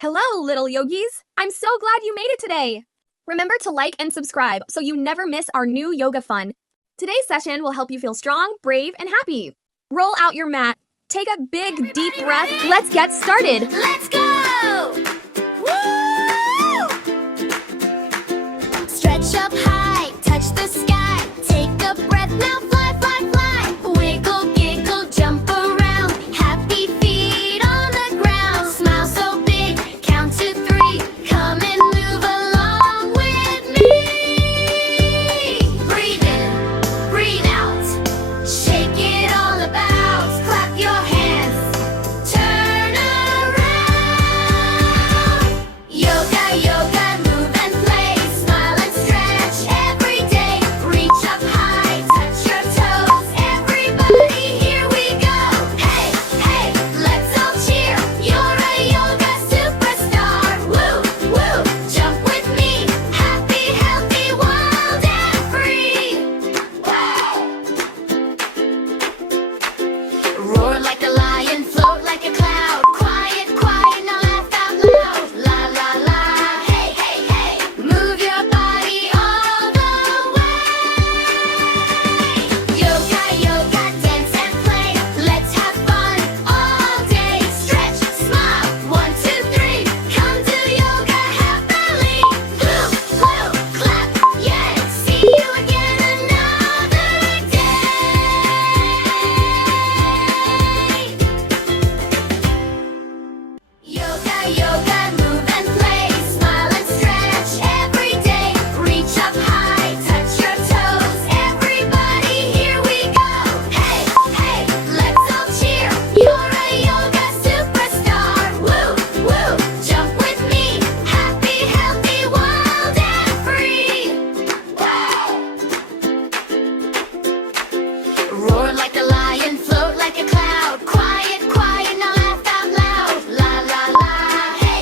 Hello, little yogis. I'm so glad you made it today. Remember to like and subscribe so you never miss our new yoga fun. Today's session will help you feel strong, brave, and happy. Roll out your mat. Take a big, deep breath. Let's get started. Let's go! Woo! Stretch up high, touch the sky. Take a breath now, fly, fly, fly. Wiggle, giggle, jump around. Happy feet on the ground. Smile so big, count to 3. Come and move along with me. Breathe in, breathe out. Shake it all about. Clap your hands. Turn around. Yoga, yoga, move and play. Smile and stretch every day. Reach up high, touch your toes. Everybody, here we go. Hey, hey, let's all cheer. You're a yoga superstar. Woo, woo, jump with me. Happy, healthy, wild and free. Wow. Roar like a lion, float like a cloud. Quiet, quiet, now laugh out loud. La, la, la, hey, hey, hey. Move your body all the way. Yoga, yoga, dance and play. Let's have fun all day. Stretch, smile, 1, 2, 3. Come do yoga happily. Woo, woo, clap, yeah. See you again another day. Yoga, yoga, move and play. Smile and stretch every day. Reach up high, touch your toes. Everybody, here we go. Hey, hey, let's all cheer. You're a yoga superstar. Woo, woo, jump with me. Happy, healthy, wild and free. Wow. Roar like a lion, float like a cloud. Quiet, quiet, now laugh out loud. La, la, la, hey,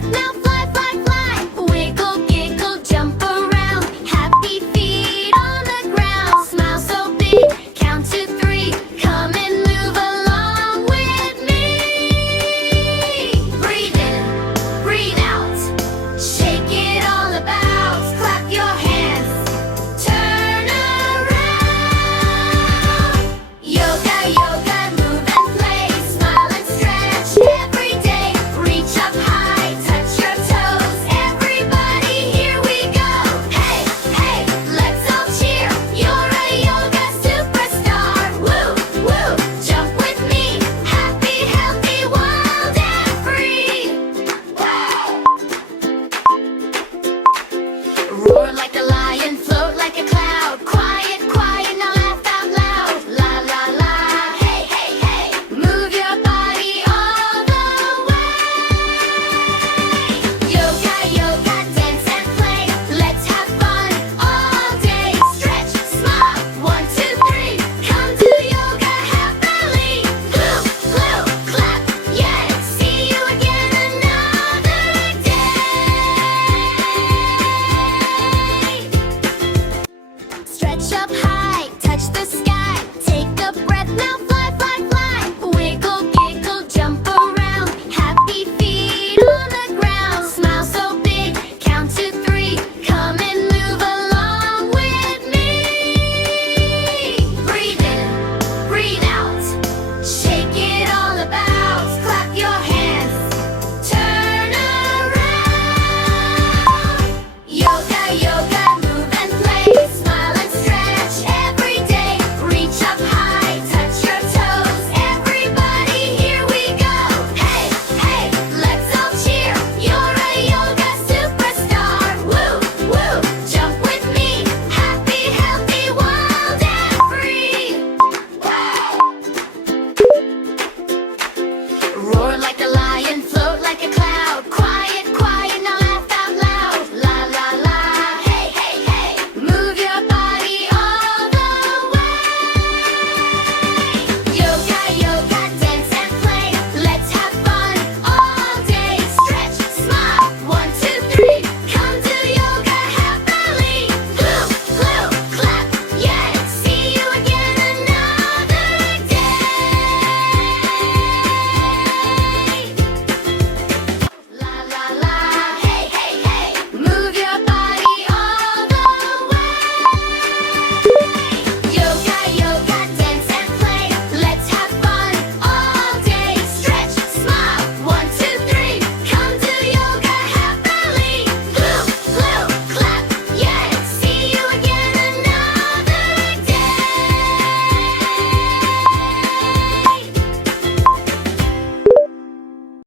breath, now